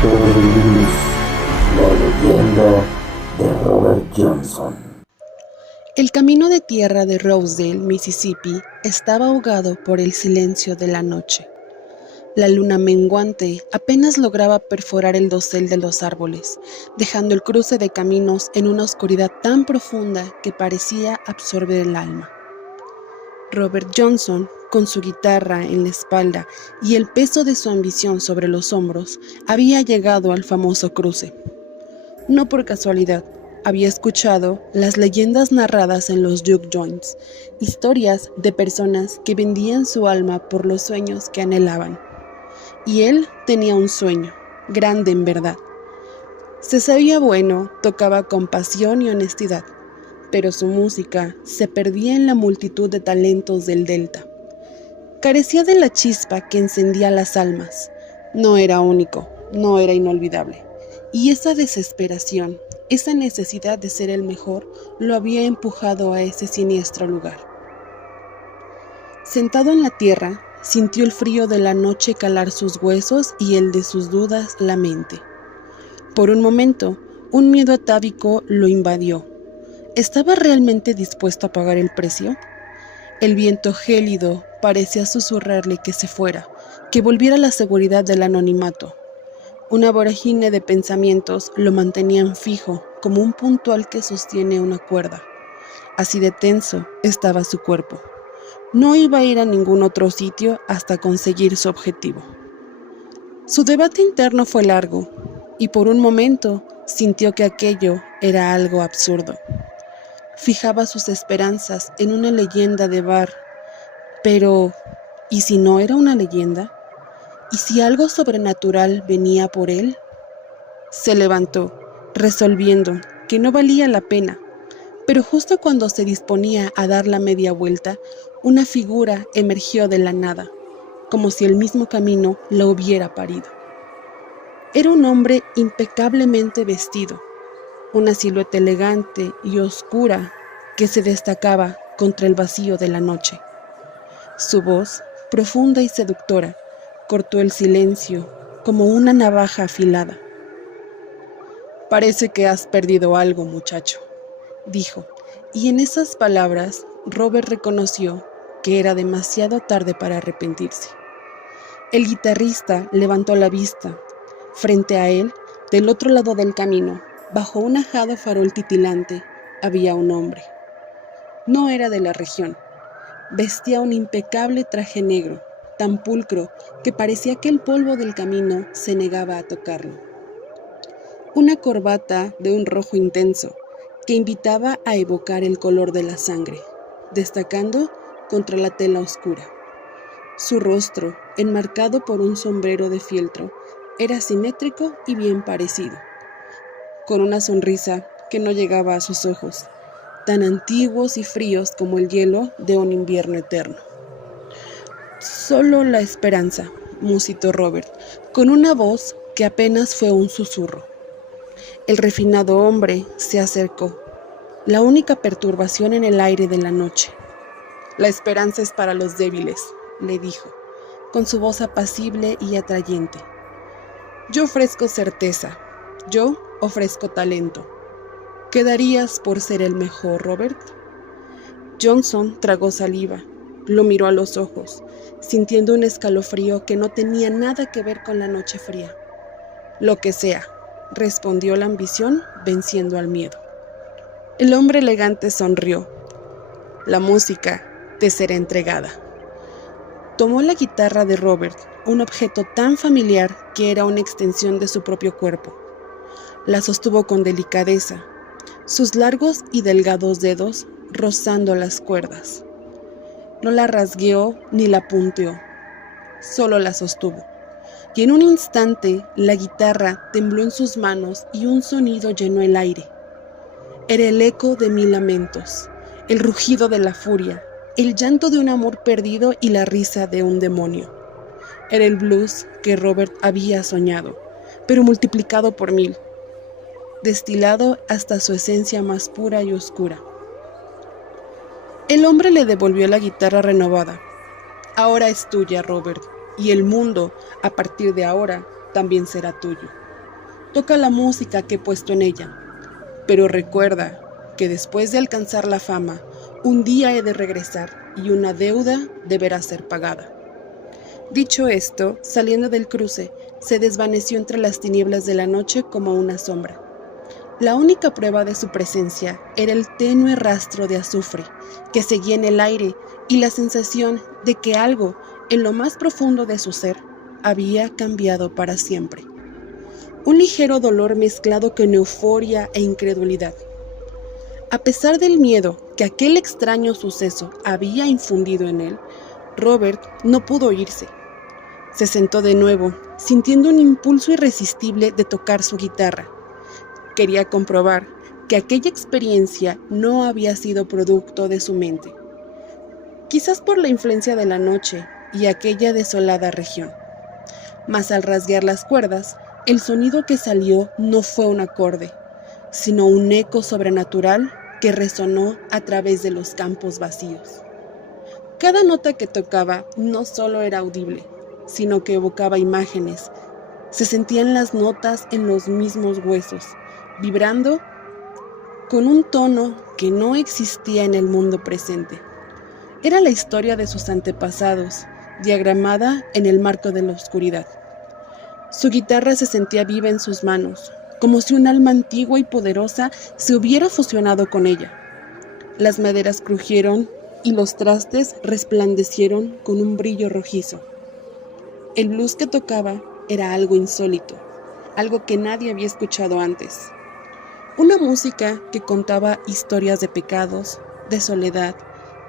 Doctor Luis, la leyenda de Robert Johnson. El camino de tierra de Rosedale, Mississippi, estaba ahogado por el silencio de la noche. La luna menguante apenas lograba perforar el dosel de los árboles, dejando el cruce de caminos en una oscuridad tan profunda que parecía absorber el alma. Robert Johnson, con su guitarra en la espalda y el peso de su ambición sobre los hombros, había llegado al famoso cruce. No por casualidad, había escuchado las leyendas narradas en los juke joints, historias de personas que vendían su alma por los sueños que anhelaban. Y él tenía un sueño, grande en verdad. Se sabía bueno, tocaba con pasión y honestidad, pero su música se perdía en la multitud de talentos del Delta. Carecía de la chispa que encendía las almas. No era único, no era inolvidable. Y esa desesperación, esa necesidad de ser el mejor, lo había empujado a ese siniestro lugar. Sentado en la tierra, sintió el frío de la noche calar sus huesos y el de sus dudas la mente. Por un momento, un miedo atávico lo invadió. ¿Estaba realmente dispuesto a pagar el precio? El viento gélido parecía susurrarle que se fuera, que volviera a la seguridad del anonimato. Una vorágine de pensamientos lo mantenían fijo, como un puntual que sostiene una cuerda. Así de tenso estaba su cuerpo. No iba a ir a ningún otro sitio hasta conseguir su objetivo. Su debate interno fue largo, y por un momento sintió que aquello era algo absurdo. Fijaba sus esperanzas en una leyenda de bar, pero ¿y si no era una leyenda? ¿Y si algo sobrenatural venía por él? Se levantó, resolviendo que no valía la pena, pero justo cuando se disponía a dar la media vuelta, una figura emergió de la nada, como si el mismo camino la hubiera parido. Era un hombre impecablemente vestido, una silueta elegante y oscura que se destacaba contra el vacío de la noche. Su voz, profunda y seductora, cortó el silencio como una navaja afilada. «Parece que has perdido algo, muchacho», dijo, y en esas palabras Robert reconoció que era demasiado tarde para arrepentirse. El guitarrista levantó la vista. Frente a él, del otro lado del camino, bajo un ajado farol titilante, había un hombre. No era de la región. Vestía un impecable traje negro, tan pulcro que parecía que el polvo del camino se negaba a tocarlo. Una corbata de un rojo intenso que invitaba a evocar el color de la sangre, destacando contra la tela oscura. Su rostro, enmarcado por un sombrero de fieltro, era simétrico y bien parecido, con una sonrisa que no llegaba a sus ojos, tan antiguos y fríos como el hielo de un invierno eterno. «Solo la esperanza», musitó Robert, con una voz que apenas fue un susurro. El refinado hombre se acercó, la única perturbación en el aire de la noche. «La esperanza es para los débiles», le dijo, con su voz apacible y atrayente. «Yo ofrezco certeza, yo ofrezco talento. ¿Qué darías por ser el mejor, Robert?» Johnson tragó saliva, lo miró a los ojos, sintiendo un escalofrío que no tenía nada que ver con la noche fría. «Lo que sea», respondió la ambición, venciendo al miedo. El hombre elegante sonrió. «La música te será entregada». Tomó la guitarra de Robert, un objeto tan familiar que era una extensión de su propio cuerpo. La sostuvo con delicadeza, sus largos y delgados dedos rozando las cuerdas. No la rasgueó ni la punteó, solo la sostuvo. Y en un instante la guitarra tembló en sus manos y un sonido llenó el aire. Era el eco de 1000 lamentos, el rugido de la furia, el llanto de un amor perdido y la risa de un demonio. Era el blues que Robert había soñado, pero multiplicado por 1000, destilado hasta su esencia más pura y oscura. El hombre le devolvió la guitarra renovada. «Ahora es tuya, Robert, y el mundo, a partir de ahora, también será tuyo. Toca la música que he puesto en ella, pero recuerda que después de alcanzar la fama, un día he de regresar y una deuda deberá ser pagada. Dicho esto, saliendo del cruce, se desvaneció entre las tinieblas de la noche como una sombra. La única prueba de su presencia era el tenue rastro de azufre que seguía en el aire y la sensación de que algo, en lo más profundo de su ser, había cambiado para siempre. Un ligero dolor mezclado con euforia e incredulidad. A pesar del miedo que aquel extraño suceso había infundido en él, Robert no pudo irse. Se sentó de nuevo, sintiendo un impulso irresistible de tocar su guitarra. Quería comprobar que aquella experiencia no había sido producto de su mente, quizás por la influencia de la noche y aquella desolada región. Mas al rasguear las cuerdas, el sonido que salió no fue un acorde, sino un eco sobrenatural que resonó a través de los campos vacíos. Cada nota que tocaba no solo era audible, sino que evocaba imágenes. Se sentían las notas en los mismos huesos, vibrando con un tono que no existía en el mundo presente. Era la historia de sus antepasados, diagramada en el marco de la oscuridad. Su guitarra se sentía viva en sus manos, como si un alma antigua y poderosa se hubiera fusionado con ella. Las maderas crujieron y los trastes resplandecieron con un brillo rojizo. El blues que tocaba era algo insólito, algo que nadie había escuchado antes. Una música que contaba historias de pecados, de soledad,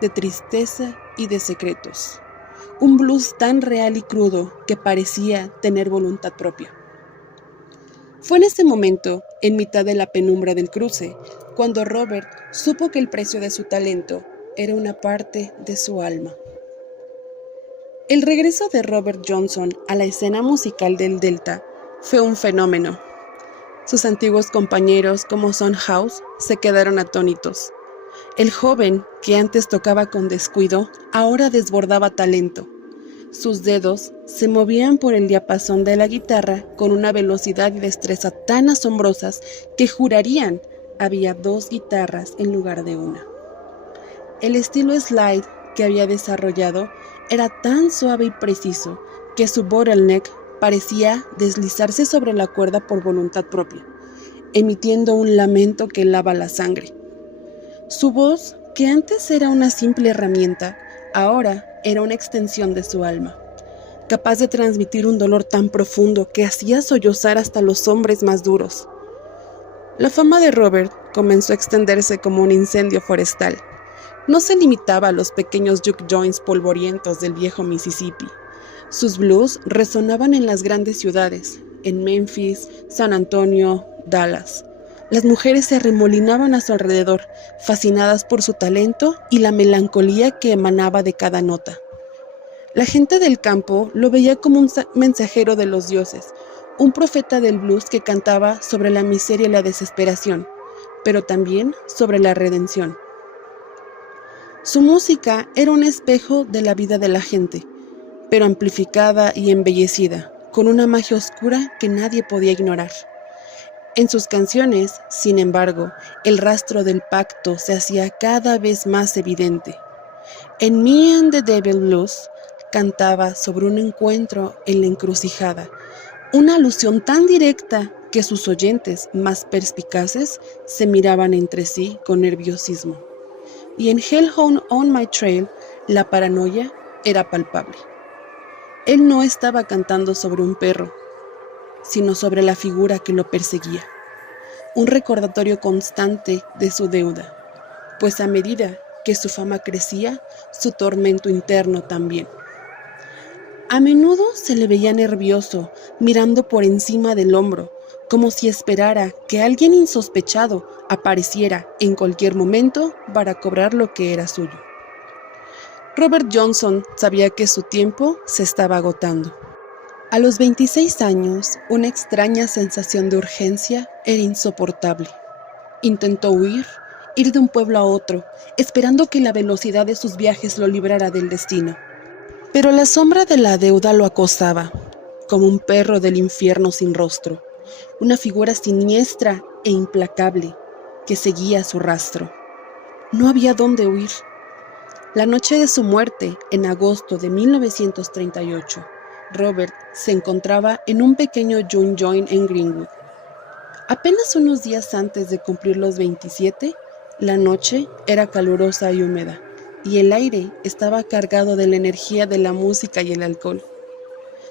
de tristeza y de secretos. Un blues tan real y crudo que parecía tener voluntad propia. Fue en ese momento, en mitad de la penumbra del cruce, cuando Robert supo que el precio de su talento era una parte de su alma. El regreso de Robert Johnson a la escena musical del Delta fue un fenómeno. Sus antiguos compañeros como Son House se quedaron atónitos. El joven, que antes tocaba con descuido, ahora desbordaba talento. Sus dedos se movían por el diapasón de la guitarra con una velocidad y destreza tan asombrosas que jurarían había 2 guitarras en lugar de una. El estilo slide que había desarrollado era tan suave y preciso que su bottleneck parecía deslizarse sobre la cuerda por voluntad propia, emitiendo un lamento que helaba la sangre. Su voz, que antes era una simple herramienta, ahora era una extensión de su alma, capaz de transmitir un dolor tan profundo que hacía sollozar hasta los hombres más duros. La fama de Robert comenzó a extenderse como un incendio forestal. No se limitaba a los pequeños juke joints polvorientos del viejo Mississippi. Sus blues resonaban en las grandes ciudades, en Memphis, San Antonio, Dallas. Las mujeres se arremolinaban a su alrededor, fascinadas por su talento y la melancolía que emanaba de cada nota. La gente del campo lo veía como un mensajero de los dioses, un profeta del blues que cantaba sobre la miseria y la desesperación, pero también sobre la redención. Su música era un espejo de la vida de la gente, pero amplificada y embellecida, con una magia oscura que nadie podía ignorar. En sus canciones, sin embargo, el rastro del pacto se hacía cada vez más evidente. En Me and the Devil Blues cantaba sobre un encuentro en la encrucijada, una alusión tan directa que sus oyentes más perspicaces se miraban entre sí con nerviosismo. Y en Hellhound on My Trail, la paranoia era palpable. Él no estaba cantando sobre un perro, sino sobre la figura que lo perseguía. Un recordatorio constante de su deuda, pues a medida que su fama crecía, su tormento interno también. A menudo se le veía nervioso, mirando por encima del hombro, como si esperara que alguien insospechado apareciera en cualquier momento para cobrar lo que era suyo. Robert Johnson sabía que su tiempo se estaba agotando. A los 26 años, una extraña sensación de urgencia era insoportable. Intentó huir, ir de un pueblo a otro, esperando que la velocidad de sus viajes lo librara del destino. Pero la sombra de la deuda lo acosaba, como un perro del infierno sin rostro. una figura siniestra e implacable que seguía su rastro. No había dónde huir. La noche de su muerte, en agosto de 1938, Robert se encontraba en un pequeño John Joint en Greenwood. Apenas unos días antes de cumplir los 27, la noche era calurosa y húmeda, y el aire estaba cargado de la energía de la música y el alcohol.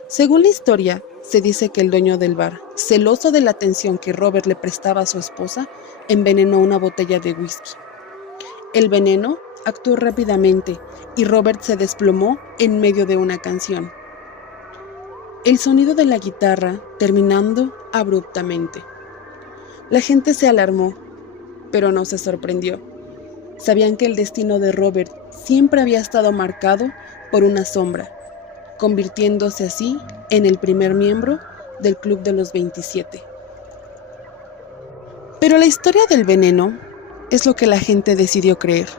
Según la historia, se dice que el dueño del bar, celoso de la atención que Robert le prestaba a su esposa, envenenó una botella de whisky. El veneno actuó rápidamente y Robert se desplomó en medio de una canción. El sonido de la guitarra terminando abruptamente. La gente se alarmó, pero no se sorprendió. Sabían que el destino de Robert siempre había estado marcado por una sombra, convirtiéndose así en el primer miembro del Club de los 27. Pero la historia del veneno es lo que la gente decidió creer,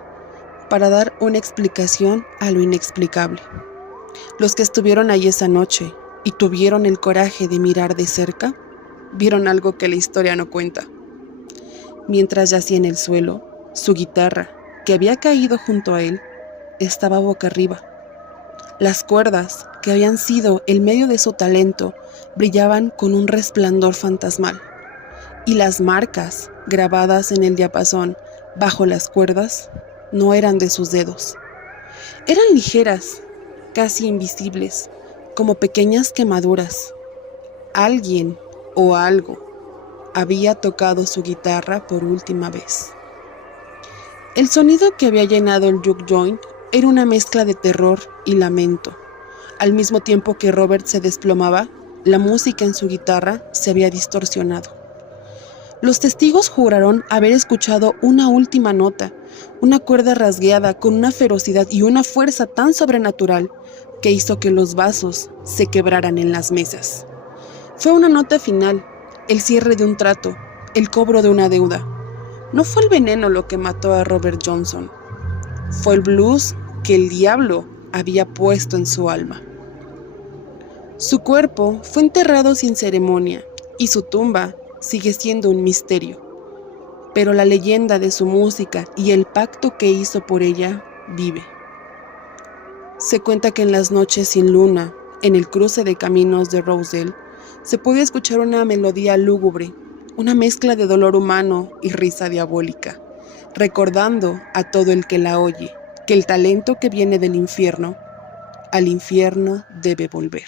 para dar una explicación a lo inexplicable. Los que estuvieron allí esa noche y tuvieron el coraje de mirar de cerca, vieron algo que la historia no cuenta. Mientras yacía en el suelo, su guitarra, que había caído junto a él, estaba boca arriba. Las cuerdas, que habían sido el medio de su talento, brillaban con un resplandor fantasmal, y las marcas grabadas en el diapasón bajo las cuerdas no eran de sus dedos. Eran ligeras, casi invisibles, como pequeñas quemaduras. Alguien o algo había tocado su guitarra por última vez. El sonido que había llenado el juke joint era una mezcla de terror y lamento. Al mismo tiempo que Robert se desplomaba, la música en su guitarra se había distorsionado. Los testigos juraron haber escuchado una última nota, una cuerda rasgueada con una ferocidad y una fuerza tan sobrenatural que hizo que los vasos se quebraran en las mesas. Fue una nota final, el cierre de un trato, el cobro de una deuda. No fue el veneno lo que mató a Robert Johnson, fue el blues que el diablo había puesto en su alma. Su cuerpo fue enterrado sin ceremonia y su tumba sigue siendo un misterio, pero la leyenda de su música y el pacto que hizo por ella vive. Se cuenta que en las noches sin luna, en el cruce de caminos de Rosedale, se puede escuchar una melodía lúgubre, una mezcla de dolor humano y risa diabólica, recordando a todo el que la oye que el talento que viene del infierno, al infierno debe volver.